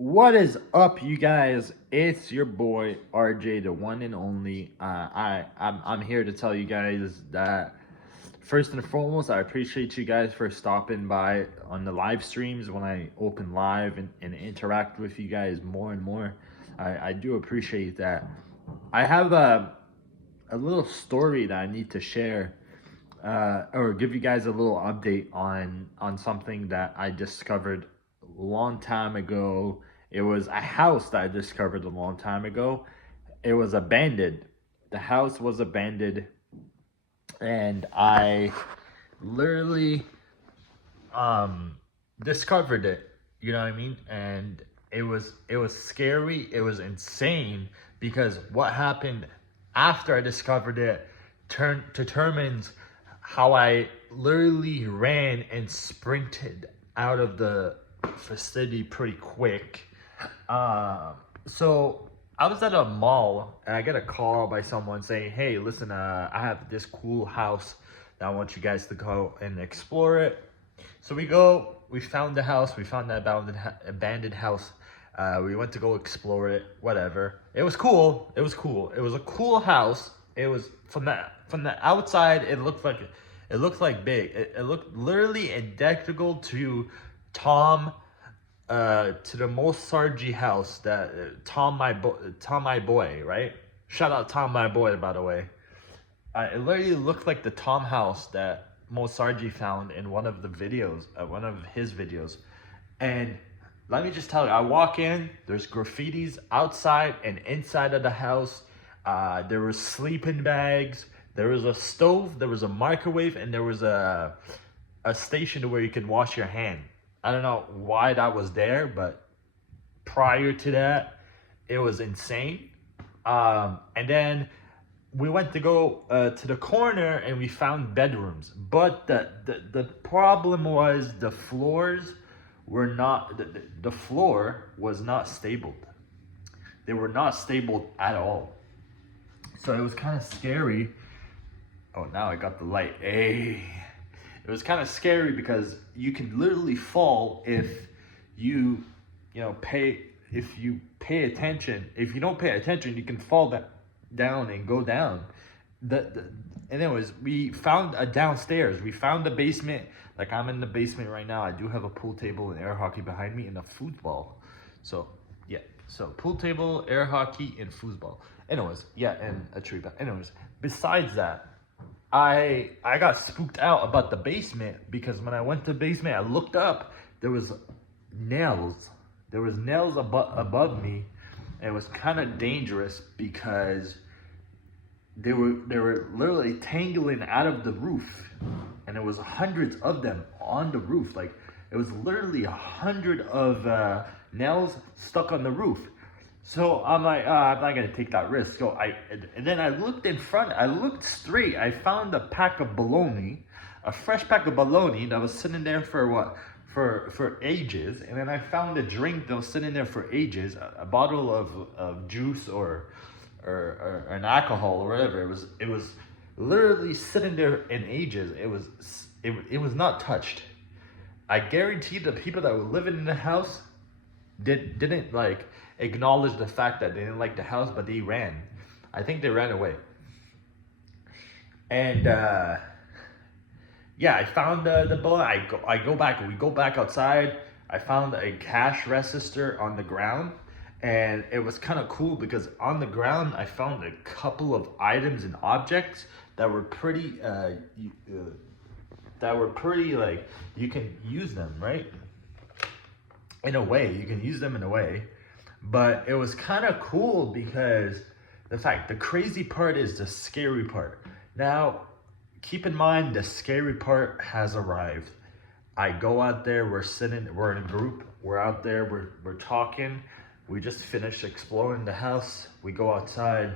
What is up, you guys? It's your boy RJ, the one and only. I'm here to tell you guys that first and foremost, I appreciate you guys for stopping by on the live streams when I open live and interact with you guys more and more. I do appreciate that. I have a little story that I need to share or give you guys a little update on something that I discovered a long time ago. It was a house that I discovered a long time ago. It was abandoned. The house was abandoned, and I literally discovered it. You know what I mean? And it was scary. It was insane because what happened after I discovered it determines how I literally ran and sprinted out of the facility pretty quick. So I was at a mall and I get a call by someone saying, "Hey, listen, I have this cool house that I want you guys to go and explore it." So we go, we found the house, we found that abandoned house. We went to go explore it, whatever. It was cool. It was cool. It was a cool house. It was from the outside. It looked like big. It looked literally identical to Tom, to the Most Sargi house that Tom my boy, right? Shout out Tom my boy, by the way. It literally looked like the Tom house that Mosarji found in one of the videos, one of his videos. And let me just tell you, I walk in, there's graffitis outside and inside of the house. There was sleeping bags, there was a stove, there was a microwave, and there was a station where you can wash your hand. I don't know why that was there, but prior to that, it was insane. And then we went to go to the corner and we found bedrooms, but the problem was the floors were not the floor was not stabled. They were not stabled at all, so it was kind of scary. Oh, now I got the light. Hey, it was kind of scary because you can literally fall if you pay if you pay attention. If you don't pay attention, you can fall down and go down. Anyways, we found a downstairs. We found the basement. Like, I'm in the basement right now. I do have a pool table and air hockey behind me and a foosball. So yeah, so pool table, air hockey, and foosball. Anyways, yeah, and a tree. Anyways, besides that, I got spooked out about the basement because when I went to the basement, I looked up. There was nails. There was nails above me. And it was kind of dangerous because they were literally tangling out of the roof, and there was hundreds of them on the roof. Like, it was literally 100 of nails stuck on the roof. So I'm like, I'm not gonna take that risk. And then I looked in front. I looked straight. I found a pack of bologna, a fresh pack of bologna that was sitting there for what? For ages. And then I found a drink that was sitting there for ages, a bottle of juice or an alcohol or whatever. It was literally sitting there in ages. It was not touched. I guarantee the people that were living in the house didn't like acknowledge the fact that they didn't like the house, but they ran. I think they ran away. And yeah, I found the bullet. I go back. We go back outside. I found a cash register on the ground, and it was kind of cool because on the ground I found a couple of items and objects that were pretty like you can use them, right? In a way, you can use them in a way, but it was kind of cool because the crazy part is the scary part. Now, keep in mind, the scary part has arrived. I go out there, we're in a group, we're out there, we're talking. We just finished exploring the house. We go outside,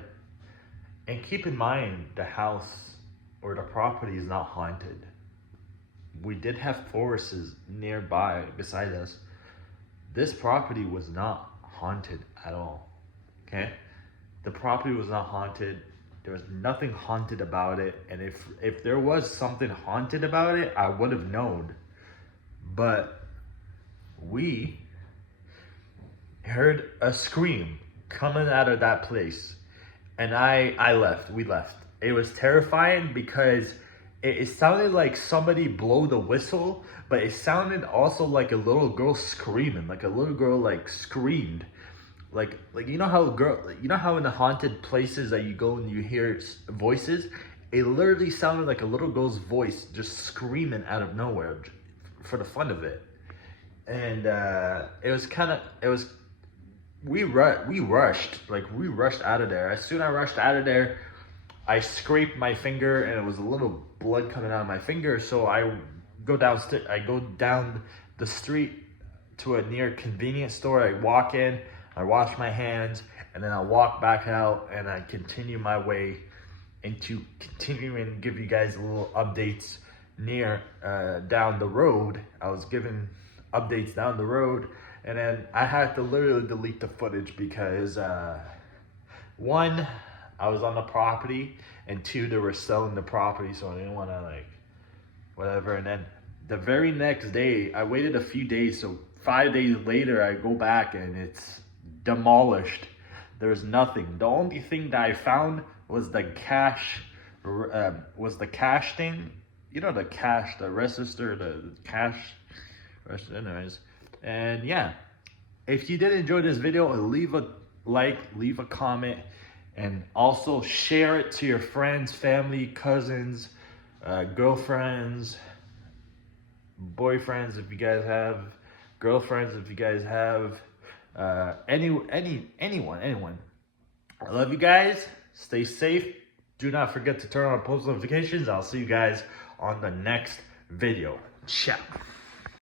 and keep in mind, the house or the property is not haunted. We did have forests nearby beside us. This property was not haunted at all. Okay? The property was not haunted. There was nothing haunted about it. And if there was something haunted about it, I would have known. But we heard a scream coming out of that place. And we left. It was terrifying because it sounded like somebody blow the whistle, but it sounded also like a little girl screaming, like a little girl like screamed. Like you know how in the haunted places that you go and you hear voices, it literally sounded like a little girl's voice just screaming out of nowhere for the fun of it. And we rushed out of there. As soon as I rushed out of there, I scraped my finger and it was a little blood coming out of my finger. So I go down the street to a near convenience store. I walk in, I wash my hands, and then I walk back out and I continue my way into continuing to give you guys little updates down the road. I was giving updates down the road, and then I had to literally delete the footage because one, I was on the property, and two, they were selling the property, so I didn't want to like whatever. And then the very next day, I waited a few days, so 5 days later I go back and it's demolished. There's nothing. The only thing that I found was the cash thing, you know, the cash, the register, the cash register, anyways. And yeah, if you did enjoy this video, leave a like, leave a comment, and also share it to your friends, family, cousins, girlfriends, boyfriends if you guys have, girlfriends if you guys have, anyone. I love you guys. Stay safe. Do not forget to turn on post notifications. I'll see you guys on the next video. Ciao.